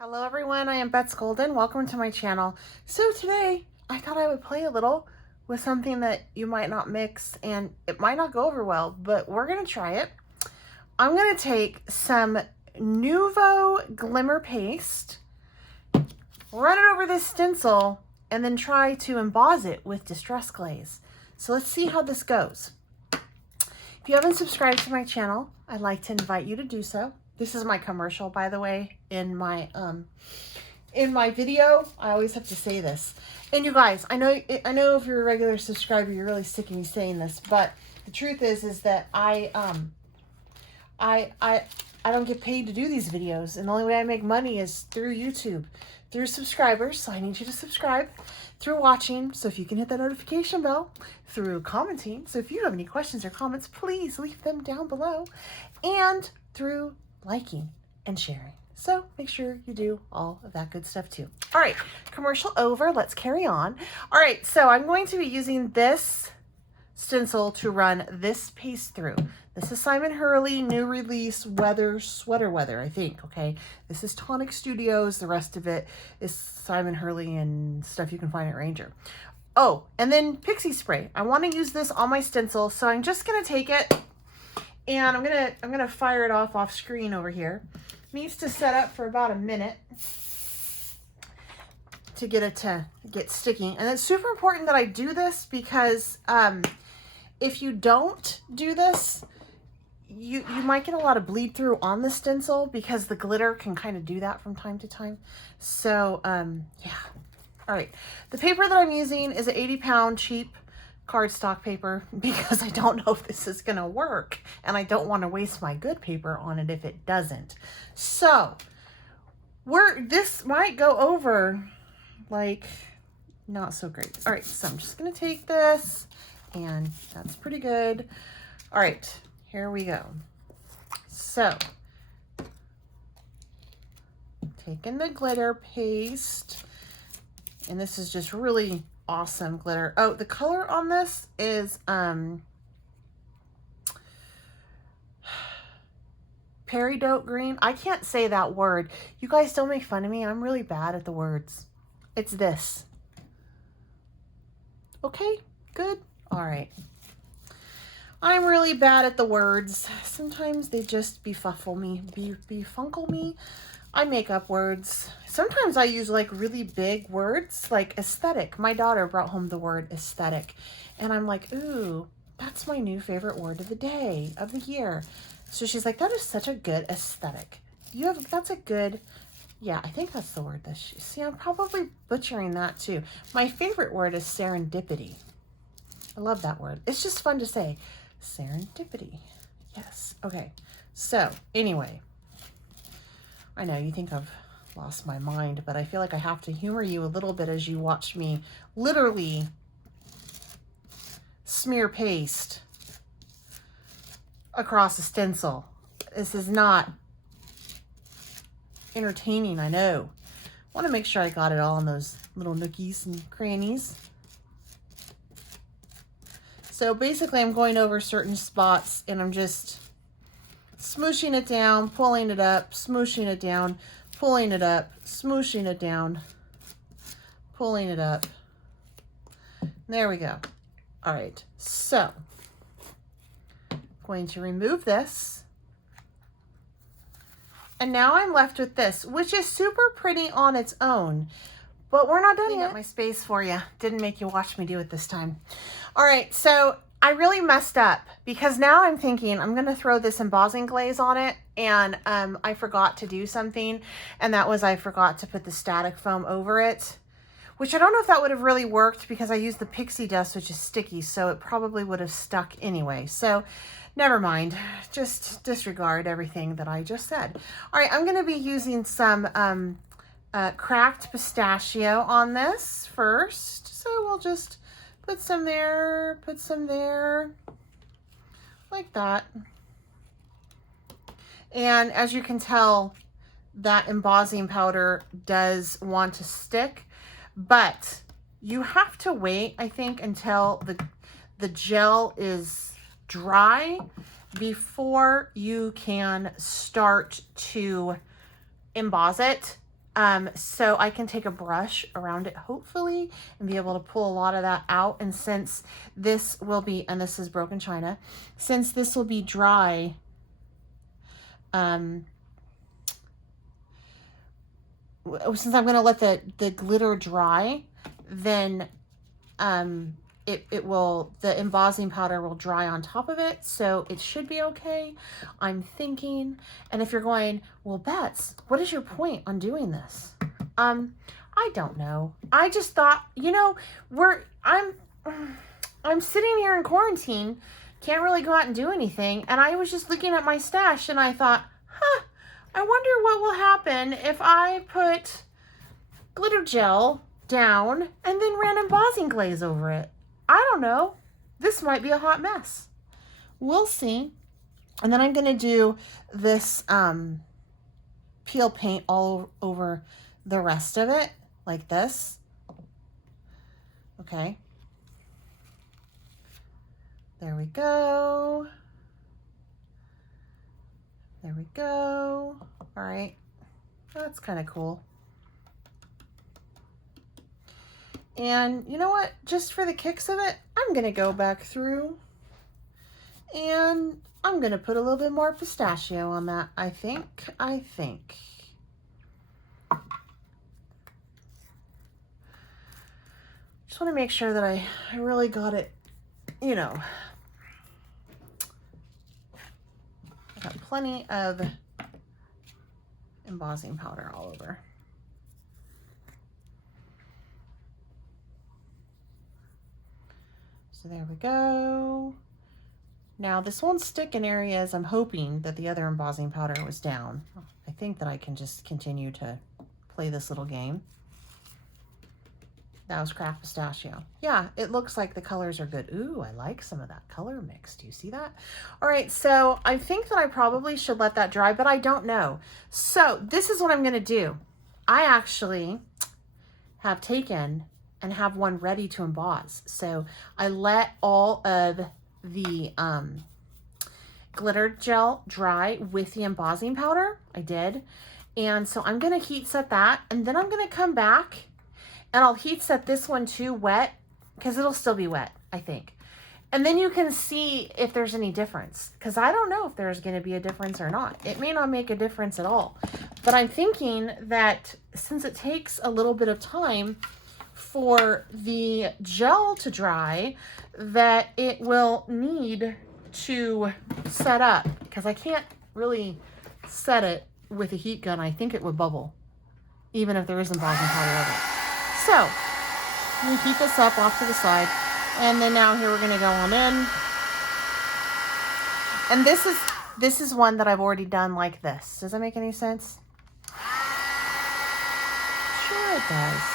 Hello everyone, I am Bets Golden. Welcome to my channel. So today I thought I would play a little with something that you might not mix and it might not go over well, but we're going to try it. I'm going to take some Nouveau Glimmer Paste, run it over this stencil, and then try to emboss it with Distress Glaze. So let's see how this goes. If you haven't subscribed to my channel, I'd like to invite you to do so. This is my commercial, by the way, in my video. I always have to say this. And you guys, I know if you're a regular subscriber, you're really sick of me saying this, but the truth is that I don't get paid to do these videos, and the only way I make money is through YouTube, through subscribers. So I need you to subscribe, through watching, so if you can hit that notification bell, through commenting. So if you have any questions or comments, please leave them down below, and through liking and sharing. So make sure you do all of that good stuff too. All right, commercial over. Let's carry on. All right, so I'm going to be using this stencil to run this paste through. This is Simon Hurley, new release, Sweater Weather, I think, okay? This is Tonic Studios. The rest of it is Simon Hurley and stuff you can find at Ranger. Oh, and then Pixie Spray. I want to use this on my stencil, so I'm just going to take it and I'm gonna fire it off screen over here. Needs to set up for about a minute to get it to get sticking. And it's super important that I do this because if you don't do this, you might get a lot of bleed through on the stencil because the glitter can kind of do that from time to time. So yeah. All right, the paper that I'm using is an 80-pound cheap cardstock paper because I don't know if this is gonna work and I don't want to waste my good paper on it if it doesn't. So this might go over like not so great. All right, so I'm just gonna take this, and that's pretty good. All right, here we go. So taking the glitter paste, and this is just really awesome glitter. Oh, the color on this is peridot green. I can't say that word. You guys don't make fun of me. I'm really bad at the words. It's this. Okay, good. All right. I'm really bad at the words. Sometimes they just befuffle me, befunkle me. I make up words. Sometimes I use like really big words, like aesthetic. My daughter brought home the word aesthetic, and I'm like, ooh, that's my new favorite word of the day, of the year. So she's like, that is such a good aesthetic. That's a good, yeah, I think that's the word that see, I'm probably butchering that too. My favorite word is serendipity. I love that word. It's just fun to say. Serendipity. Yes. Okay. So anyway, I know you think I've lost my mind, but I feel like I have to humor you a little bit as you watch me literally smear paste across a stencil. This is not entertaining, I know. I want to make sure I got it all in those little nookies and crannies. So basically I'm going over certain spots and I'm just smooshing it down, pulling it up, smooshing it down, pulling it up, smooshing it down, pulling it up. There we go. All right, so I'm going to remove this. And now I'm left with this, which is super pretty on its own, but we're not done yet. My space for you. Didn't make you watch me do it this time. All right, so I really messed up because now I'm thinking I'm going to throw this embossing glaze on it, and I forgot to do something, and that was I forgot to put the static foam over it, which I don't know if that would have really worked because I used the pixie dust, which is sticky, so it probably would have stuck anyway. So never mind, just disregard everything that I just said. All right, I'm going to be using some cracked pistachio on this first, so we'll just put some there, like that. And as you can tell, that embossing powder does want to stick, but you have to wait, I think, until the gel is dry before you can start to emboss it. So I can take a brush around it, hopefully, and be able to pull a lot of that out. And since this will be, and this is broken china, since this will be dry, since I'm going to let the glitter dry, then the embossing powder will dry on top of it, so it should be okay, I'm thinking. And if you're going, well, Bets, what is your point on doing this? I don't know. I just thought, you know, I'm sitting here in quarantine, can't really go out and do anything, and I was just looking at my stash and I thought, I wonder what will happen if I put glitter gel down and then ran embossing glaze over it. I don't know. This might be a hot mess. We'll see. And then I'm going to do this peel paint all over the rest of it, like this. Okay. There we go. There we go. All right. That's kind of cool. And you know what? Just for the kicks of it, I'm going to go back through and I'm going to put a little bit more pistachio on that, I think. Just want to make sure that I really got it, you know. I got plenty of embossing powder all over. So there we go. Now this won't stick in areas. I'm hoping that the other embossing powder was down. I think that I can just continue to play this little game. That was cracked pistachio. Yeah, it looks like the colors are good. Ooh, I like some of that color mix. Do you see that? All right, so I think that I probably should let that dry, but I don't know. So this is what I'm gonna do. I actually have taken and have one ready to emboss. So I let all of the glitter gel dry with the embossing powder. I did. And so I'm gonna heat set that, and then I'm gonna come back and I'll heat set this one too wet, because it'll still be wet, I think. And then you can see if there's any difference, because I don't know if there's gonna be a difference or not. It may not make a difference at all. But I'm thinking that since it takes a little bit of time for the gel to dry, that it will need to set up, because I can't really set it with a heat gun. I think it would bubble, even if there is embossing powder over it. So we heat this up off to the side, and then now here we're going to go on in. And this is one that I've already done like this. Does that make any sense? Sure it does.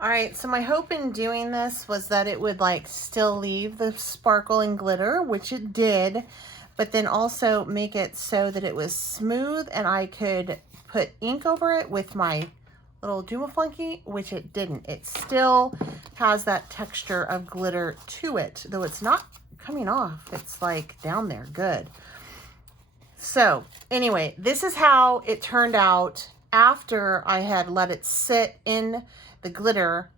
All right, so my hope in doing this was that it would like still leave the sparkle and glitter, which it did, but then also make it so that it was smooth and I could put ink over it with my little Duma Flunky, which it didn't. It still has that texture of glitter to it, though it's not coming off. It's like down there, good. So anyway, this is how it turned out after I had let it sit in the glitter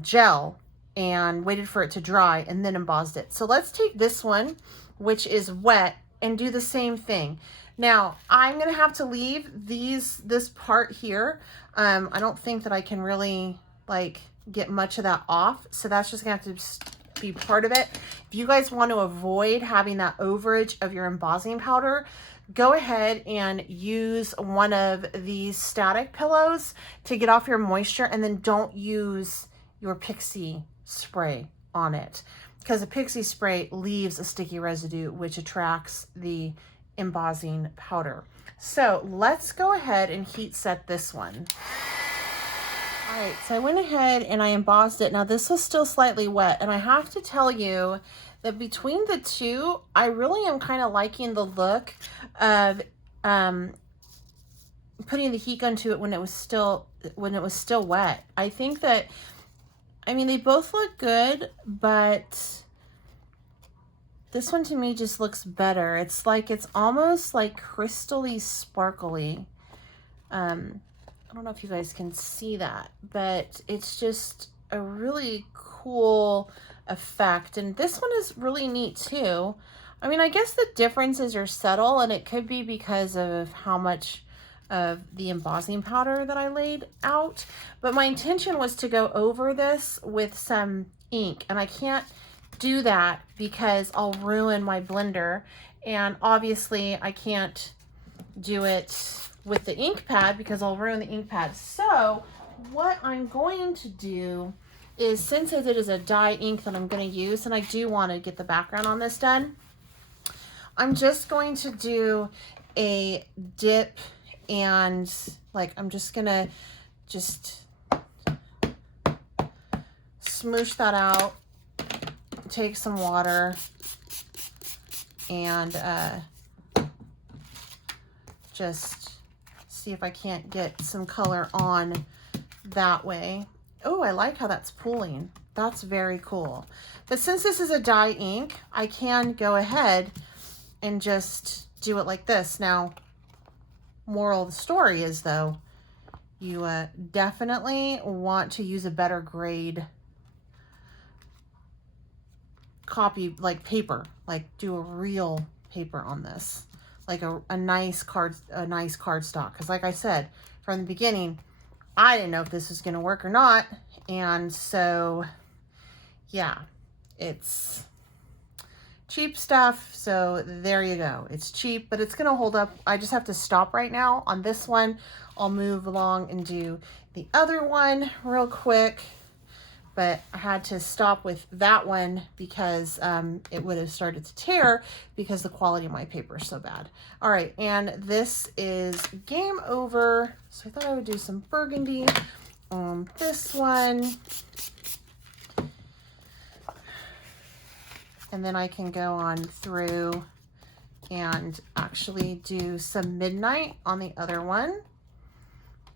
gel and waited for it to dry and then embossed it. So let's take this one, which is wet, and do the same thing. Now I'm gonna have to leave this part here. I don't think that I can really like get much of that off, so that's just gonna have to be part of it. If you guys want to avoid having that overage of your embossing powder, go ahead and use one of these static pillows to get off your moisture, and then don't use your Pixie spray on it, because a Pixie spray leaves a sticky residue which attracts the embossing powder. So let's go ahead and heat set this one. All right, so I went ahead and I embossed it. Now this was still slightly wet, and I have to tell you that between the two, I really am kind of liking the look of putting the heat gun to it when it was still wet. I think that, I mean, they both look good, but this one to me just looks better. It's almost like crystally sparkly. I don't know if you guys can see that, but it's just a really cool effect. And this one is really neat too. I mean, I guess the differences are subtle, and it could be because of how much of the embossing powder that I laid out. But my intention was to go over this with some ink, and I can't do that because I'll ruin my blender. And obviously I can't do it with the ink pad because I'll ruin the ink pad. So what I'm going to do is, since it is a dye ink that I'm going to use, and I do want to get the background on this done, I'm just going to do a dip, and like I'm just going to smoosh that out, take some water, and just see if I can't get some color on that way. Oh, I like how that's pooling. That's very cool. But since this is a dye ink, I can go ahead and just do it like this. Now, moral of the story is, though, you definitely want to use a better grade copy, like paper, like do a real paper on this, like a nice cardstock. Because like I said from the beginning, I didn't know if this was going to work or not. And so, yeah, it's cheap stuff. So there you go. It's cheap, but it's going to hold up. I just have to stop right now on this one. I'll move along and do the other one real quick. But I had to stop with that one because it would have started to tear because the quality of my paper is so bad. All right, and this is game over. So I thought I would do some burgundy on this one. And then I can go on through and actually do some midnight on the other one.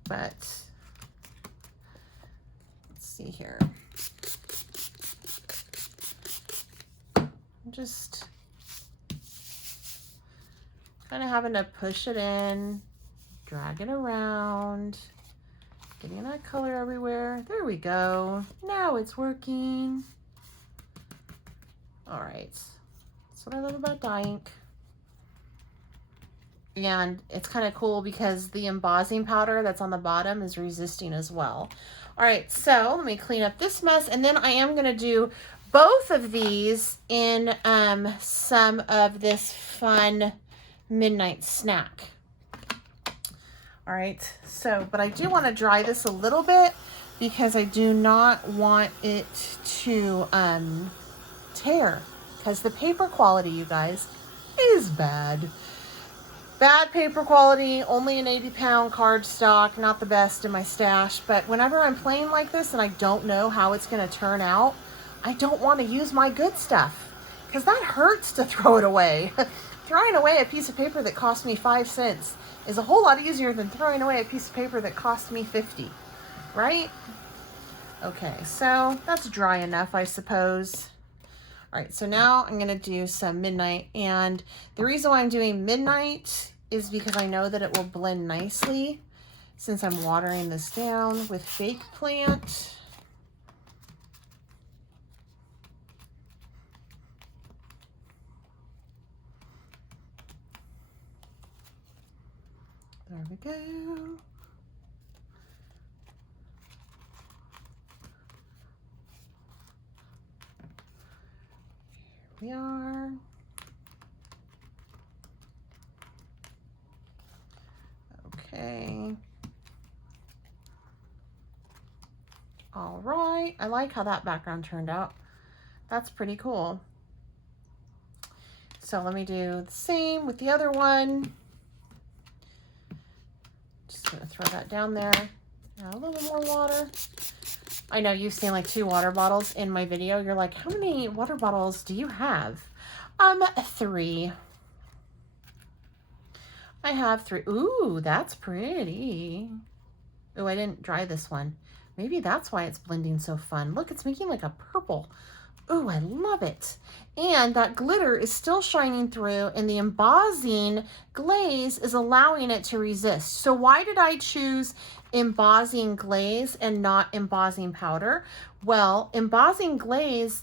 But let's see here. Just kind of having to push it in, drag it around, getting that color everywhere. There we go. Now it's working. All right. That's what I love about dye ink. And it's kind of cool because the embossing powder that's on the bottom is resisting as well. All right, so let me clean up this mess, and then I am going to do both of these in some of this fun midnight snack. All right, so, but I do want to dry this a little bit because I do not want it to tear, because the paper quality, you guys, is bad. Bad paper quality, only an 80-pound cardstock, not the best in my stash. But whenever I'm playing like this and I don't know how it's going to turn out, I don't want to use my good stuff, because that hurts to throw it away. Throwing away a piece of paper that cost me 5 cents is a whole lot easier than throwing away a piece of paper that cost me 50, right? Okay, so that's dry enough, I suppose. All right, so now I'm going to do some midnight, and the reason why I'm doing midnight is because I know that it will blend nicely since I'm watering this down with fake plant. There we go. we are. Okay. All right. I like how that background turned out. That's pretty cool. So let me do the same with the other one. Just gonna throw that down there. Add a little more water. I know you've seen like 2 water bottles in my video. You're like, how many water bottles do you have? 3. I have 3. Ooh, that's pretty. Oh, I didn't dry this one. Maybe that's why it's blending so fun. Look, it's making like a purple. Oh, I love it. And that glitter is still shining through, and the embossing glaze is allowing it to resist. So why did I choose embossing glaze and not embossing powder? Well, embossing glaze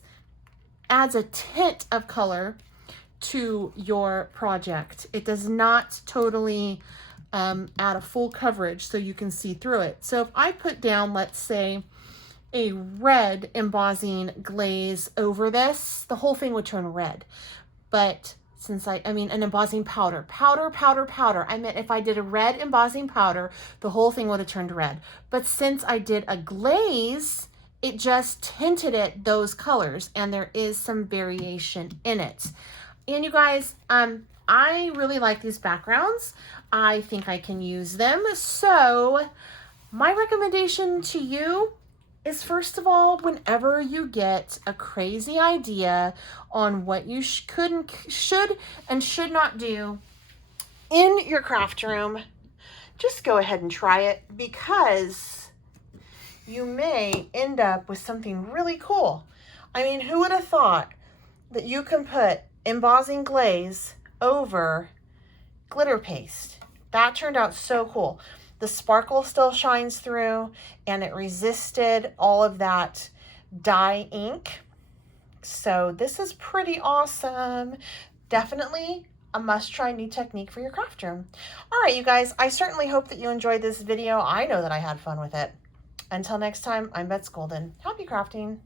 adds a tint of color to your project. It does not totally add a full coverage so you can see through it. So if I put down, let's say, a red embossing glaze over this, the whole thing would turn red. But since I mean an embossing powder. I meant if I did a red embossing powder, the whole thing would have turned red. But since I did a glaze, it just tinted it those colors, and there is some variation in it. And you guys, I really like these backgrounds. I think I can use them. So my recommendation to you is, first of all, whenever you get a crazy idea on what you should and should not do in your craft room, just go ahead and try it, because you may end up with something really cool. I mean, who would have thought that you can put embossing glaze over glitter paste? That turned out so cool. The sparkle still shines through, and it resisted all of that dye ink. So this is pretty awesome. Definitely a must-try new technique for your craft room. All right, you guys, I certainly hope that you enjoyed this video. I know that I had fun with it. Until next time, I'm Betsy Golden. Happy crafting.